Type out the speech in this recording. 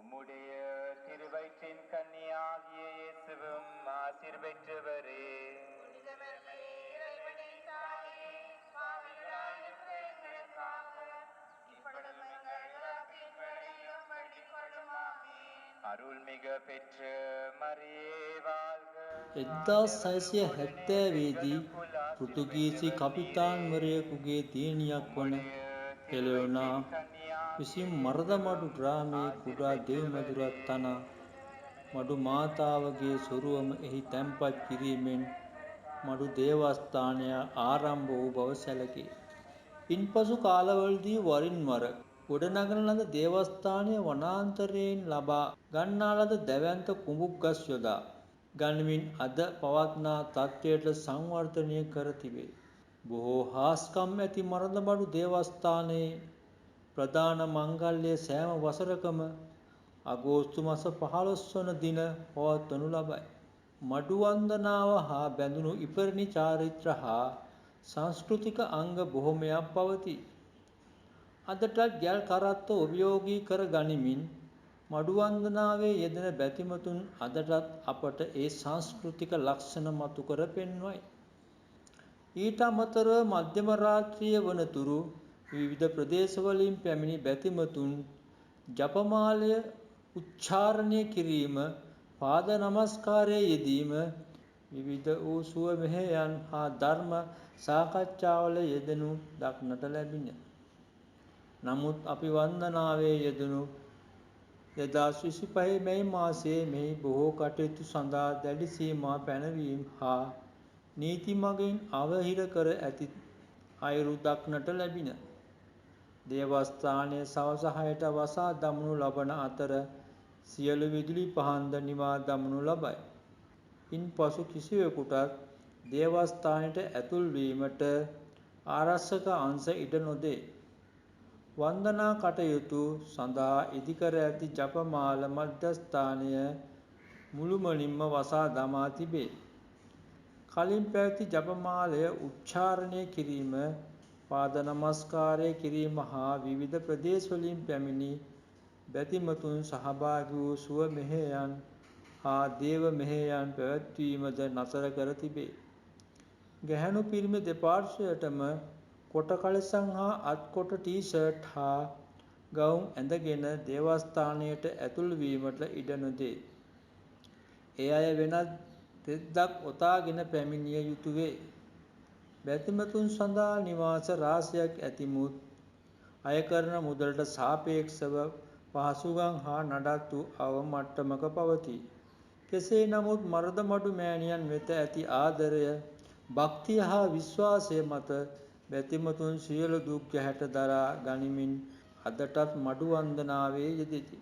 உம்முடைய திருவயிற்றின் கன்னியாகிய இயேசுவும் ஆசீர் பெற்றவரே. அருள்மிக பெற்ற மரியே வாழ்க. 1670 දී පෘතුගීසි කපිතාන්වරයෙකුගේ දියණියක් වන හෙලෙනෝනා විසින් මරදමඩු ග්‍රාමයේ කුඩා දෙව් මැදුරක් තනා මඩු මාතාවගේ සොරුවම එහි තැන්පත් කිරීමෙන් මඩු දේවස්ථානය ආරම්භ වූ බව සැලකේ. ඉන්පසු කාලවලදී වරින් වර ගොඩනගන ලද දේවස්ථානය වනාන්තරයෙන් ලබා ගන්නා ලද දැවැන්ත කුඹුක් ගස් යොදා ගනිමින් අද පවත්නා තත්ත්වයට සංවර්ධනය කර තිබේ. බොහෝ හාස්කම් ඇති මරදමඩු දේවස්ථානයේ ප්‍රධාන මංගල්‍යය සෑම වසරකම අගෝස්තු මස 15 වන දින පවත්වනු ලබයි. මඩු වන්දනාව හා බැඳුණු ඉපැරණි චාරිත්‍ර හා සංස්කෘතික අංග බොහොමයක් පවතී. අදටත් ගැල් කරත්ත උපයෝගී කර ගනිමින් මඩු වන්දනාවේ යෙදෙන බැතිමතුන් අදටත් අපට ඒ සංස්කෘතික ලක්ෂණ මතු කර පෙන්වයි. ඊට අමතරව මධ්‍යම රාත්‍රිය වනතුරු විවිධ ප්‍රදේශවලින් පැමිණි බැතිමතුන් ජපමාලය උච්චාරණය කිරීම, පාද නමස්කාරයේ යෙදීම, විවිධ වූ සුව මෙහෙයන් හා ධර්ම සාකච්ඡාවල යෙදෙනු දක්නට ලැබිණ. නමුත් අපි වන්දනාවේ යෙදුණු 2025 මැයි මාසයේ මෙහි බොහෝ කටයුතු සඳහා දැඩි සීමා පැනවීම හා නීති මගින් අවහිර කර ඇති අයුරු දක්නට ලැබිණ. දේවස්ථානය සවස 6ට වසා දමනු ලබන අතර සියලු විදුලි පහන්ද නිවා දමනු ලබයි. ඉන්පසු කිසිවෙකුටත් දේවස්ථානයට ඇතුල් වීමට ආරක්ෂක අංශ ඉඩ නොදේ. වන්දනා කටයුතු සඳහා ඉදිකර ඇති ජපමාල මධ්‍යස්ථානය මුළුමනින්ම වසා දමා තිබේ. කලින් පැවති ජපමාලය උච්චාරණය කිරීම, පාද නමස්කාරය කිරීම හා විවිධ ප්‍රදේශවලින් පැමිණි බැතිමතුන් සහභාගී වූ සුව මෙහෙයන් හා දේව මෙහෙයන් පැවැත්වීමද නතර කර තිබේ. ගැහැණු පිරිමි දෙපාර්ශ්වයටම කොට කලිසම් හා අත්කොට ටී-ෂර්ට් හා ගවුම් ඇඳගෙන දේවස්ථානයට ඇතුල් වීමට ඉඩ නොදේ. ඒ අය වෙනත් රෙද්දක් ඔතාගෙන පැමිණිය යුතු වේ. බැතිමතුන් සඳහා නිවාස රාශියක් ඇතිමුත් අය කරන මුදලට සාපේක්ෂව පහසුකම් හා නඩත්තු අවම මට්ටමක පවතී. කෙසේ නමුත් මරදමඩු මෑණියන් වෙත ඇති ආදරය, භක්තිය හා විශ්වාසය මත බැතිමතුන් සියලු දුක් ගැහැට දරා ගනිමින් අදටත් මඩු වන්දනාවේ යෙදෙති.